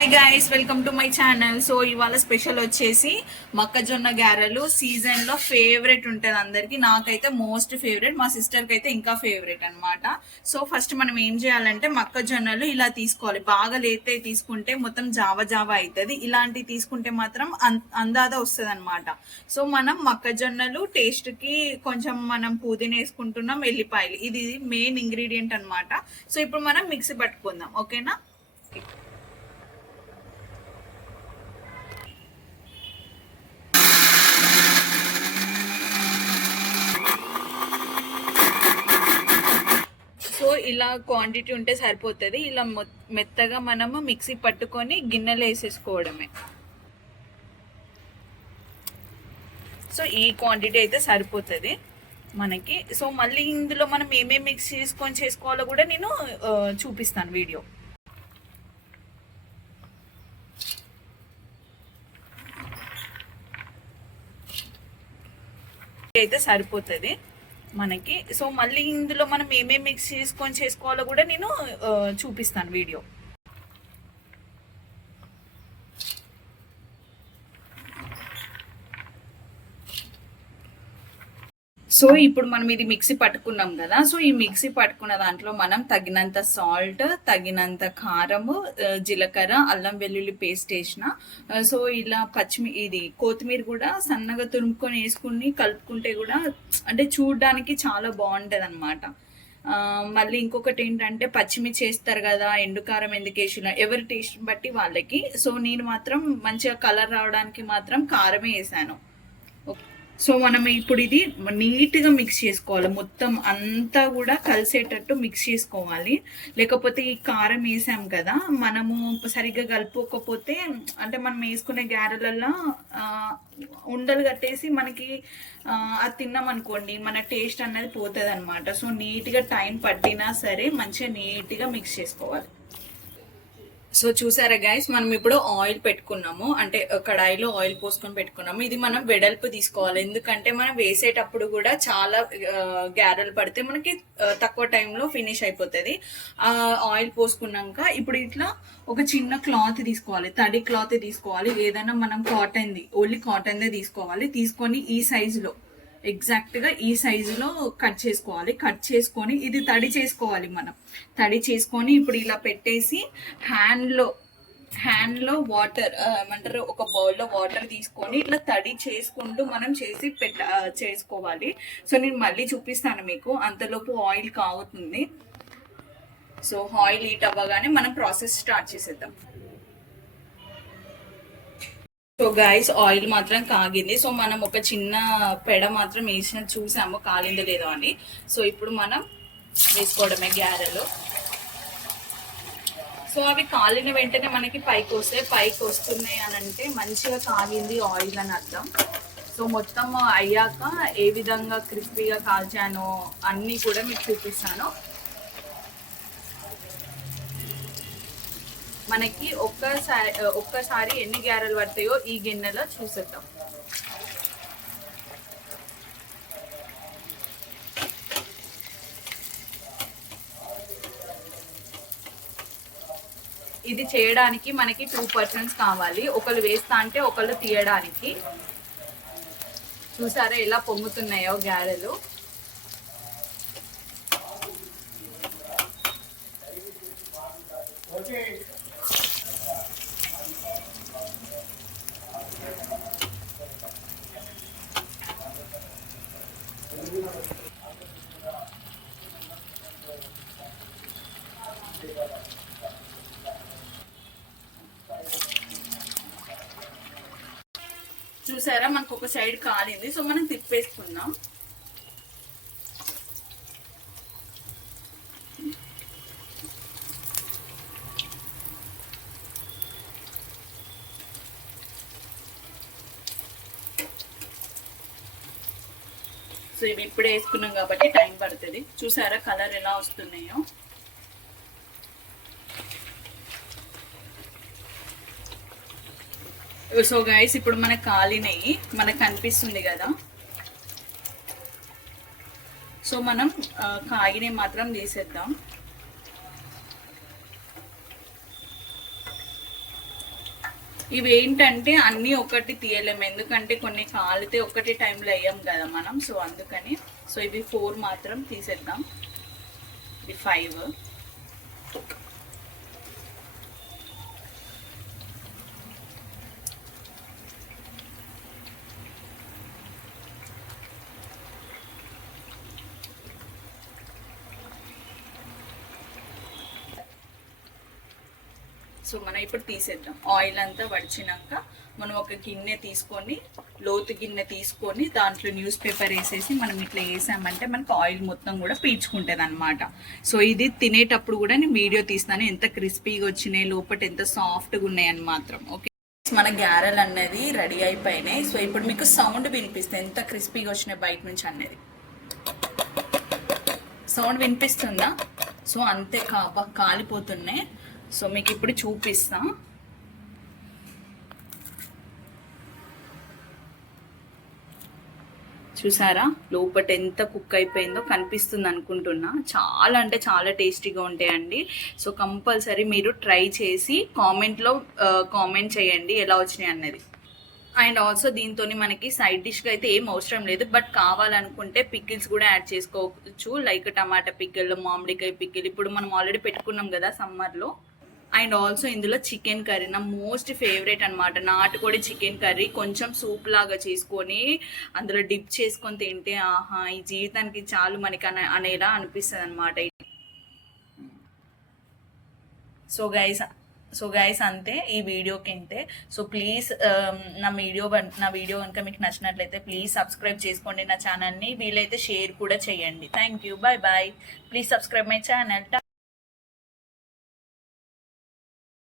Hi guys welcome to my channel so ఇవాళ special వచ్చేసి మొక్కజొన్న గారెలు. సీజన్లో ఫేవరెట్ ఉంటుంది అందరికి. నాకైతే మోస్ట్ ఫేవరెట్ మా సిస్టర్కి అయితే ఇంకా ఫేవరెట్ అనమాట సో ఫస్ట్ మనం ఏం చేయాలంటే మొక్కజొన్నలు ఇలా తీసుకోవాలి. బాగా లేతే తీసుకుంటే మొత్తం జావ జావ అవుతుంది ఇలాంటివి తీసుకుంటే మాత్రం అందాద వస్తుంది అనమాట సో మనం మొక్కజొన్నలు టేస్ట్కి కొంచెం మనం పుదీనా వేసుకుంటున్నాం ఎల్లిపాయలు. ఇది మెయిన్ ఇంగ్రీడియంట్ అనమాట సో ఇప్పుడు మనం మిక్సీ పట్టుకుందాం. ఓకేనా ఇలా క్వాంటిటీ ఉంటే సరిపోతుంది. ఇలా మెత్తగా మనము మిక్సీ పట్టుకొని గిన్నెలో వేసేసుకోవడమే. సో ఈ క్వాంటిటీ అయితే సరిపోతుంది మనకి. సో మళ్ళీ ఇందులో మనం ఏమేమి మిక్స్ చేసుకొని చేసుకోవాలో కూడా నేను చూపిస్తాను వీడియో. అయితే సరిపోతుంది. మనకి. సో మళ్ళీ ఇందులో మనం ఏమేమి మిక్స్ చేసుకొని చేసుకోవాలో కూడా నేను చూపిస్తాను వీడియో. సో ఇప్పుడు మనం ఇది మిక్సీ పట్టుకున్నాం కదా సో ఈ మిక్సీ పట్టుకున్న దాంట్లో మనం తగినంత సాల్ట్ తగినంత కారము జీలకర్ర అల్లం వెల్లుల్లి పేస్ట్ వేసిన సో ఇలా పచ్చిమి ఇది కొత్తిమీర కూడా సన్నగా తురుముకొని వేసుకుని కలుపుకుంటే కూడా అంటే చూడడానికి చాలా బాగుంటుంది అనమాట మళ్ళీ ఇంకొకటి ఏంటంటే పచ్చిమిర్చి వేస్తారు కదా ఎండుకారం ఎందుకు వేసిన ఎవరి టేస్ట్ బట్టి వాళ్ళకి. సో నేను మాత్రం మంచిగా కలర్ రావడానికి మాత్రం కారమే వేసాను. సో మనం ఇప్పుడు ఇది నీట్గా మిక్స్ చేసుకోవాలి. మొత్తం అంతా కూడా కలిసేటట్టు మిక్స్ చేసుకోవాలి. లేకపోతే ఈ కారం వేసాం కదా మనము సరిగ్గా కలుపుకోకపోతే అంటే మనం వేసుకునే గ్యారెలలో ఉండలు కట్టేసి మనకి అది తిన్నాం అనుకోండి మన టేస్ట్ అన్నది పోతుంది అనమాట సో నీట్గా టైం పట్టినా సరే మంచిగా నీట్గా మిక్స్ చేసుకోవాలి. సో చూసారా గైస్ మనం ఇప్పుడు ఆయిల్ పెట్టుకున్నాము. అంటే కడాయిలో ఆయిల్ పోసుకొని పెట్టుకున్నాము. ఇది మనం వెడల్పు తీసుకోవాలి. ఎందుకంటే మనం వేసేటప్పుడు కూడా చాలా ఆ, గ్యారెలు పడితే మనకి తక్కువ టైంలో ఫినిష్ అయిపోతుంది. ఆ ఆయిల్ పోసుకున్నాక ఇప్పుడు ఇట్లా ఒక చిన్న క్లాత్ తీసుకోవాలి. తడి క్లాత్ తీసుకోవాలి. ఏదైనా మనం కాటన్ది ఓన్లీ కాటన్దే తీసుకోవాలి. తీసుకొని ఈ సైజులో ఎగ్జాక్ట్గా ఈ సైజులో కట్ చేసుకోవాలి. కట్ చేసుకొని ఇది తడి చేసుకోవాలి మనం. తడి చేసుకొని ఇప్పుడు ఇలా పెట్టేసి హ్యాండ్లో హ్యాండ్లో వాటర్ ఏమంటారు ఒక బౌల్లో వాటర్ తీసుకొని ఇట్లా తడి చేసుకుంటూ మనం చేసి పెట్ట చేసుకోవాలి. సో నేను మళ్ళీ చూపిస్తాను మీకు. అంతలోపు ఆయిల్ కావుతుంది సో ఆయిల్ హీట్ అవ్వగానే మనం ప్రాసెస్ స్టార్ట్ చేసేద్దాం. సో గైస్ ఆయిల్ మాత్రం కాగింది. సో మనం ఒక చిన్న పెడ మాత్రం వేసిన చూసాము కాలిందో లేదో అని. సో ఇప్పుడు మనం వేసుకోవడమే గ్యారెలు సో అవి కాలిన వెంటనే మనకి పైకి వస్తాయి పైకి వస్తున్నాయి అని అంటే మంచిగా కాగింది ఆయిల్ అని అర్థం. సో మొత్తం అయ్యాక ఏ విధంగా క్రిస్పీగా కాల్చానో అన్నీ కూడా మీకు చూపిస్తాను. మనకి ఒక్కసారి ఒక్కసారి ఎన్ని గ్యారెలు పడతాయో ఈ గిన్నెలో చూసేద్దాం. ఇది చేయడానికి మనకి టూ పర్సన్స్ కావాలి. ఒకళ్ళు వేస్తా అంటే ఒకళ్ళు తీయడానికి. చూసారా ఎలా పొంగుతున్నాయో గ్యారెలు? చూసారా? మనకు ఒక సైడ్ కాలింది. సో మనం తిప్పేసుకుందాం. సో ఇవి ఇప్పుడే వేసుకున్నాం కాబట్టి టైం పడుతుంది. చూసారా? కలర్ ఎలా వస్తున్నాయో? సో గైస్ ఇప్పుడు మనకు కాలినవి మనకు కనిపిస్తుంది కదా. సో మనం కాగినవి మాత్రం తీసేద్దాం. ఇవి ఏంటంటే అన్నీ ఒకటి తీయలేము. ఎందుకంటే కొన్ని కాలితే ఒకటి టైంలో వేయం కదా మనం. సో అందుకని సో ఇవి ఫోర్ మాత్రం తీసేద్దాం. ఇది ఫైవ్ సో మనం ఇప్పుడు తీసేద్దాం. ఆయిల్ అంతా వడిచినాక మనం ఒక గిన్నె తీసుకొని లోతు గిన్నె తీసుకొని దాంట్లో న్యూస్ పేపర్ వేసేసి మనం ఇట్లా వేసామంటే మనకు ఆయిల్ మొత్తం కూడా పీల్చుకుంటుంది అనమాట సో ఇది తినేటప్పుడు కూడా నేను వీడియో తీస్తాను ఎంత క్రిస్పీగా వచ్చినాయి లోపల ఎంత సాఫ్ట్గా ఉన్నాయి అని మాత్రం. ఓకే? మన గ్యారెల్ అన్నది రెడీ అయిపోయినాయి. సో ఇప్పుడు మీకు సౌండ్ వినిపిస్తుంది. ఎంత క్రిస్పీగా వచ్చినాయి బయట నుంచి అన్నది. సౌండ్ వినిపిస్తుందా? సో అంతే కాప కాలిపోతున్నాయి. సో మీకు ఇప్పుడు చూపిస్తా. చూసారా? లోపట ఎంత కుక్ అయిపోయిందో కనిపిస్తుంది అనుకుంటున్నా. చాలా అంటే చాలా టేస్టీగా ఉంటాయండి. సో కంపల్సరీ మీరు ట్రై చేసి కామెంట్లో కామెంట్ చేయండి ఎలా వచ్చినాయి అన్నది. అండ్ ఆల్సో దీంతో మనకి సైడ్ డిష్గా అయితే ఏం అవసరం లేదు. బట్ కావాలనుకుంటే పికిల్స్ కూడా యాడ్ చేసుకోవచ్చు. లైక్ టమాటా పిక్కిల్ మామిడికాయ పికిల్ ఇప్పుడు మనం ఆల్రెడీ పెట్టుకున్నాం కదా సమ్మర్లో. అండ్ ఆల్సో ఇందులో చికెన్ కర్రీ. నా మోస్ట్ ఫేవరెట్ అనమాట నాటుకోడి చికెన్ కర్రీ. కొంచెం సూప్ లాగా చేసుకొని అందులో డిప్ చేసుకొని తింటే ఆహా ఈ జీవితానికి చాలు మనకి అనే అనేలా అనిపిస్తుంది అనమాట సో గైస్ సో గైస్ అంతే ఈ వీడియోకి అంతే సో ప్లీజ్ నా వీడియో నా వీడియో కనుక మీకు నచ్చినట్లయితే ప్లీజ్ సబ్స్క్రైబ్ చేసుకోండి నా ఛానల్ని. వీలైతే షేర్ కూడా చేయండి. Thank you. Bye bye please subscribe my channel.